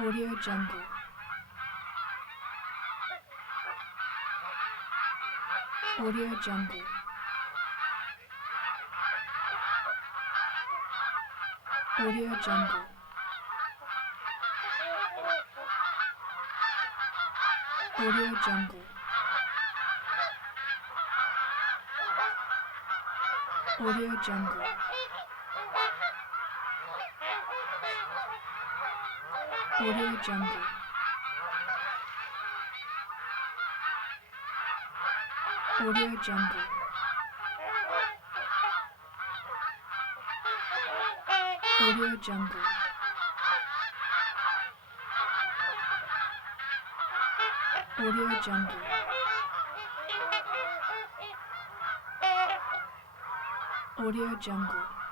Audio Jungle. Audio Jungle. Audio Jungle. Audio Jungle. Audio Jungle. Audio Jungle. Audio Jungle. Audio Jungle. Audio Jungle. Audio Jungle.